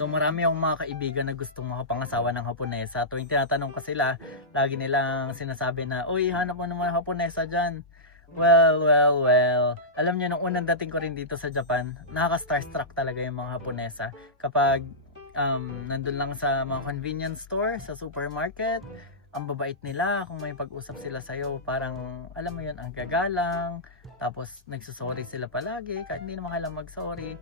So marami akong mga kaibigan na gustong makapangasawa ng Haponesa. Tuwing tinatanong ko sila, lagi nilang sinasabi na, uy, hanap mo naman Haponesa dyan. Well. Alam niyo, nung unang dating ko rin dito sa Japan, nakaka-starstruck talaga yung mga Haponesa. Kapag nandun lang sa mga convenience store, sa supermarket, ang babait nila. Kung may pag-usap sila sa'yo, parang, alam mo yun, ang gagalang. Tapos, nagsusorry sila palagi, kahit hindi naman kailang mag-sorry.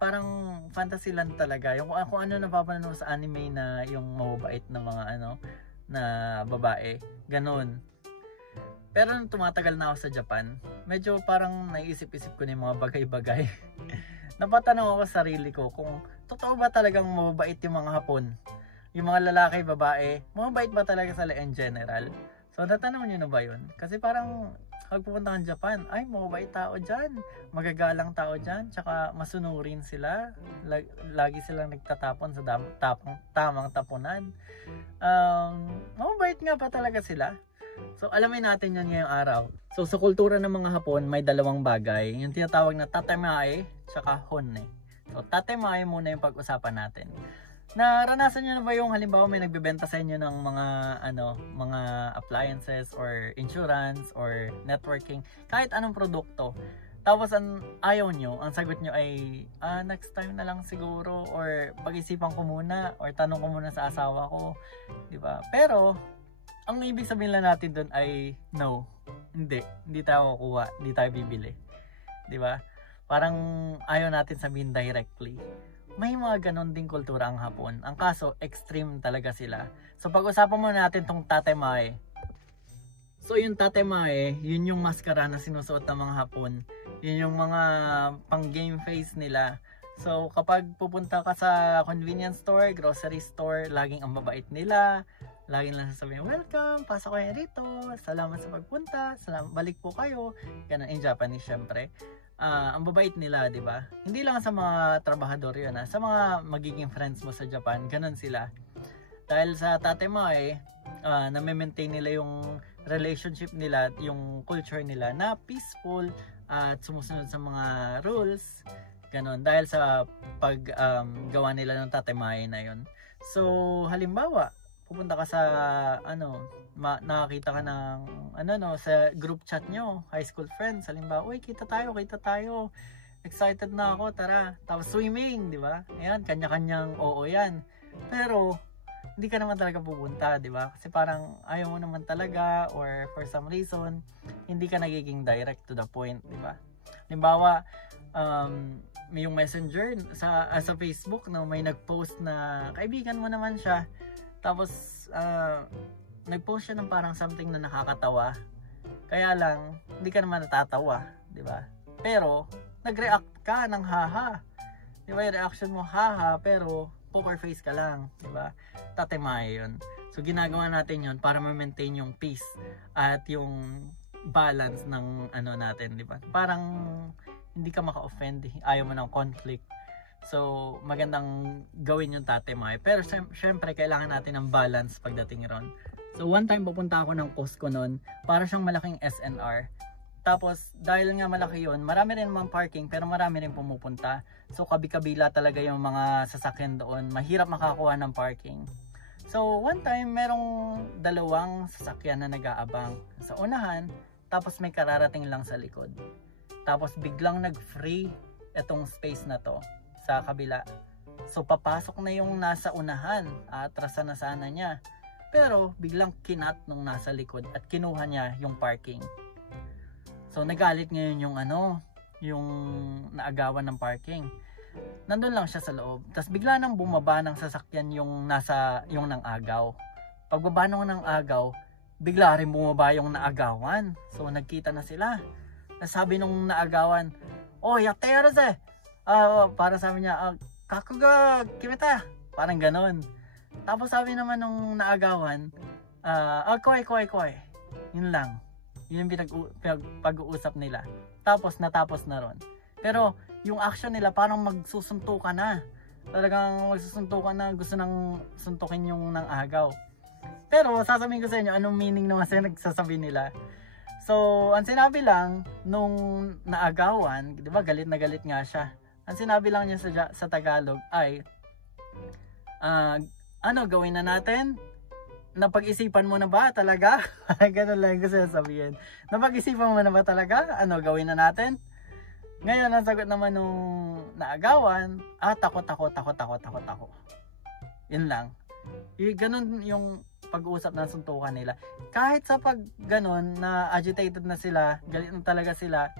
Parang fantasy land talaga. Yung kung ano napapanood sa anime na yung mababait na mga na babae. Ganun. Pero nung tumatagal na ako sa Japan, medyo parang naiisip-isip ko na yung mga bagay-bagay. Napatanong ako sa sarili ko kung totoo ba talagang mababait yung mga Hapon? Yung mga lalaki, babae, mababait ba talaga sila in general? So natanong nyo na ba yun? Kasi parang pag pupunta kang Japan, ay mababait tao dyan, magagalang tao dyan, tsaka masunurin sila, lagi silang nagtatapon sa tamang tapunan. Mababait nga ba talaga sila? So alamin natin yan ngayong araw. So sa kultura ng mga Hapon, may dalawang bagay, yung tinatawag na tatemae, tsaka honne. So tatemae muna yung pag-usapan natin. Naranasan nyo na ba yung halimbawa may nagbebenta sa inyo ng mga appliances or insurance or networking, kahit anong produkto, tapos ayaw nyo, ang sagot nyo ay next time na lang siguro, or pag-isipan ko muna, or tanong ko muna sa asawa ko, di ba? Pero ang ibig sabihin lang natin doon ay no, hindi tayo kukuha, hindi tayo bibili, di ba? Parang ayaw natin sabihin directly. May mga ganon ding kultura ang Hapon. Ang kaso, extreme talaga sila. So pag-usapan muna natin tong tatemae. So yung tatemae, yun yung maskara na sinusuot ng mga Hapon. Yun yung mga pang game face nila. So kapag pupunta ka sa convenience store, grocery store, laging ang babait nila. Laging lang sasabihin, welcome, pasok kayo rito, salamat sa pagpunta, balik po kayo. Ganon in Japanese syempre. Ang babait nila, di ba? Hindi lang sa mga trabahador yun, sa mga magiging friends mo sa Japan, ganun sila. Dahil sa tatemae, na-maintain nila yung relationship nila, yung culture nila na peaceful at sumusunod sa mga rules, ganun. Dahil sa paggawa nila ng tatemae na yun. So, halimbawa, pupunta ka sa nakakita ka ng sa group chat nyo, high school friends, halimbawa, uy, kita tayo, excited na ako, tara, tapos swimming, di ba? Ayan, kanya-kanyang oo yan. Pero hindi ka naman talaga pupunta, di ba? Kasi parang ayaw mo naman talaga, or for some reason hindi ka nagiging direct to the point, di ba? Halimbawa, may yung messenger sa Facebook na may nag-post na kaibigan mo naman siya. Tapos, nag-post siya ng parang something na nakakatawa. Kaya lang, hindi ka naman natatawa, di ba? Pero, nag-react ka ng haha. Di ba yung reaction mo, haha, pero poker face ka lang, di ba? Tatemae yun. So, ginagawa natin yun para ma-maintain yung peace at yung balance ng natin, di ba? Parang, hindi ka maka-offend, ayaw mo ng conflict. So, magandang gawin yung tatemae. Pero syempre, kailangan natin ng balance pagdating ron. So, one time pupunta ako ng Costco noon, para siyang malaking SNR. Tapos, dahil nga malaki yun, marami rin naman parking, pero marami rin pumupunta. So, kabi-kabila talaga yung mga sasakyan doon. Mahirap makakuha ng parking. So, one time, merong dalawang sasakyan na nag-aabang sa unahan, tapos may kararating lang sa likod. Tapos, biglang nag-free itong space na to sa kabila. So papasok na yung nasa unahan, atrasan na sana niya. Pero biglang kinat nung nasa likod at kinuha niya yung parking. So nagalit ngayon yung naagawan ng parking. Nandun lang siya sa loob. Tapos bigla nang bumaba ng sasakyan yung nang agaw. Pagbaba ng agaw, bigla rin bumaba yung naagawan. So nagkita na sila. Nasabi nung naagawan, "Oh, yatte para sabi niya, kakuga, kimita." Parang ganon. Tapos sabi naman nung naagawan, koi. Yun lang. Yun yung pag-uusap nila. Tapos natapos na ron. Pero yung action nila parang magsusuntukan na. Talagang magsusuntukan na, gusto nang suntukin yung nang-agaw. Pero sasabihin ko sa inyo, anong meaning naman sa nagsasabi nila. So, ang sinabi lang nung naagawan, 'di ba, galit na galit nga siya. Ang sinabi lang niya sa Tagalog ay, Ano, gawin na natin? Napag-isipan mo na ba talaga? Ganun lang gusto sabihin. Napag-isipan mo na ba talaga? Ano, gawin na natin? Ngayon, ang sagot naman nung naagawan, takot. Yun lang. Ganun yung pag-uusap ng suntukan nila. Kahit sa pag ganun, na agitated na sila, galit na talaga sila,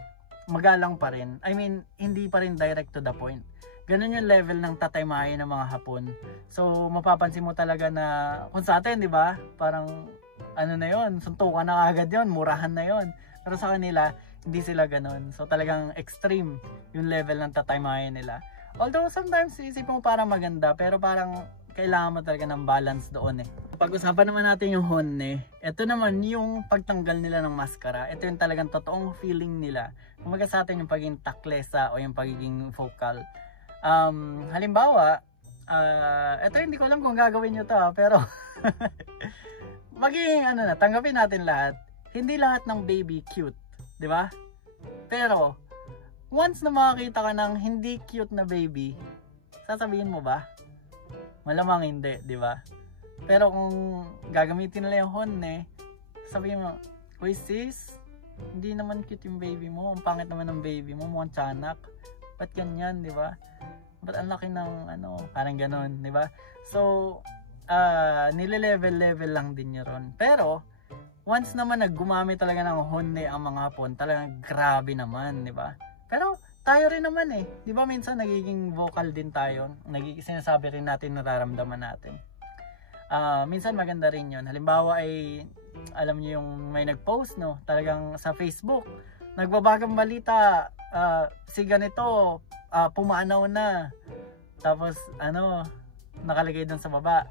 magalang pa rin. I mean, hindi pa rin direct to the point. Ganun yung level ng tataymahin ng mga Hapon. So, mapapansin mo talaga na, kung sa atin, di ba? Parang, ano na yon, suntukan na agad yon, murahan na yon. Pero sa kanila, hindi sila ganun. So, talagang extreme yung level ng tataymahin nila. Although, sometimes, isipin mo parang maganda, pero parang, kailangan mo talaga ng balance doon eh. Pag-usapan naman natin yung honne. Ito naman yung pagtanggal nila ng maskara. Ito yung talagang totoong feeling nila. Kumaga sa atin yung pagiging taklesa o yung pagiging vocal. Halimbawa, ito hindi ko alam kung gagawin nyo to pero magiging ano na, tanggapin natin lahat. Hindi lahat ng baby cute, di ba? Pero, once na makakita ka ng hindi cute na baby, sasabihin mo ba? Malamang hindi, di ba? Pero kung gagamitin nila yung honne, sabihin mo, uy sis, hindi naman cute yung baby mo, ang pangit naman ng baby mo, mukhang tiyanak. Ba't ganyan, di ba? Ba't ang laki ng ano, parang ganon, di ba? So, nile-level lang din nyo ron. Pero, once naman naggumamit talaga ng honne ang mga Hapon, talagang grabe naman, di ba? Pero, tayo rin naman eh. Di ba minsan nagiging vocal din tayo, sinasabi rin natin, nararamdaman natin. Minsan maganda rin yun. Halimbawa ay, alam niyo yung may nag-post, no? Talagang sa Facebook, nagbabagang balita, si ganito, pumanaw na. Tapos, ano, nakalagay dun sa baba.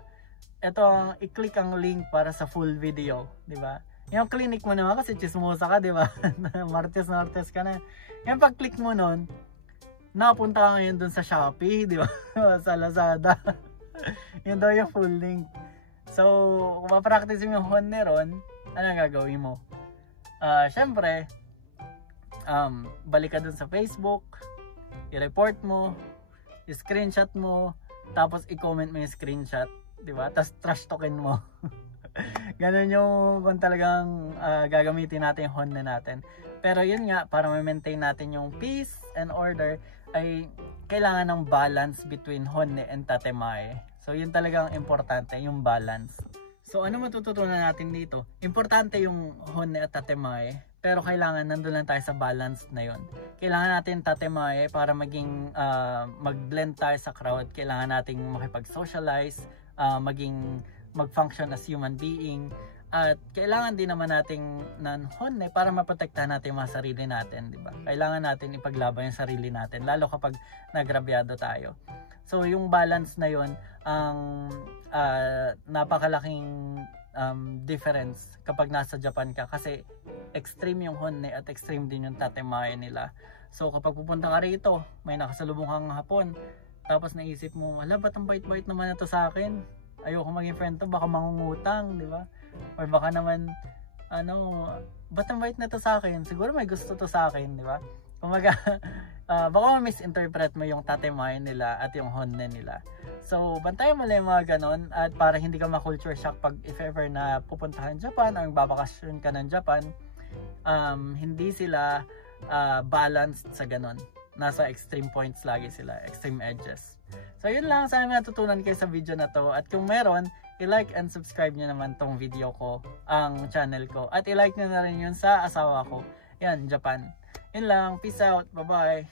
Ito ang, i-click ang link para sa full video, di ba? Yung clinic mo naman kasi chismosa ka, di ba? Martes ka na. Yung pag-click mo nun, napunta ka ngayon dun sa Shopee, di ba? Sa Lazada. Yun daw yung full link. So, kung ma-practice mo yung honne ron, ano gagawin mo? Syempre, balik ka dun sa Facebook, i-report mo, i-screenshot mo, tapos i-comment mo yung screenshot, di ba? Tapos trash talkin mo. Ganun yung kung talagang gagamitin natin yung honne natin. Pero yun nga, para ma-maintain natin yung peace and order, ay kailangan ng balance between honne and tatemae. So yun talagang importante, yung balance. So ano matututunan natin dito? Importante yung honne at tatemae, pero kailangan nandun lang tayo sa balance na yun. Kailangan natin tatemae para maging mag-blend tayo sa crowd. Kailangan nating makipag-socialize, mag-function as human being. At kailangan din naman nating honne para maprotektahan natin yung mga sarili natin, di ba? Kailangan natin ipaglaban yung sarili natin, lalo kapag nagrabyado tayo. So yung balance na yun, ang napakalaking difference kapag nasa Japan ka, kasi extreme yung honne at extreme din yung tatemae nila. So kapag pupunta ka rito, may nakasalubong kang Hapon, tapos naisip mo, wala, ba't ang bait-bait naman ito sa akin? Ayoko maging friend to, baka mangungutang, di ba? Or baka naman, ba't ang bait na to sa akin? Siguro may gusto to sa akin, di ba? Kumaga, baka ma-misinterpret mo yung tatemae nila at yung honne nila. So, bantayan mo lang yung mga ganon, at para hindi ka ma-culture shock pag if ever na pupuntahan Japan or babakasyon ka ng Japan, hindi sila balanced sa ganon. Nasa extreme points lagi sila, extreme edges. So yun lang, sana may natutunan kayo sa video na to, at kung meron, i-like and subscribe nyo naman tong video ko, ang channel ko, at i-like nyo na rin yun sa asawa ko. Yan, Japan. Yun lang, peace out, bye bye.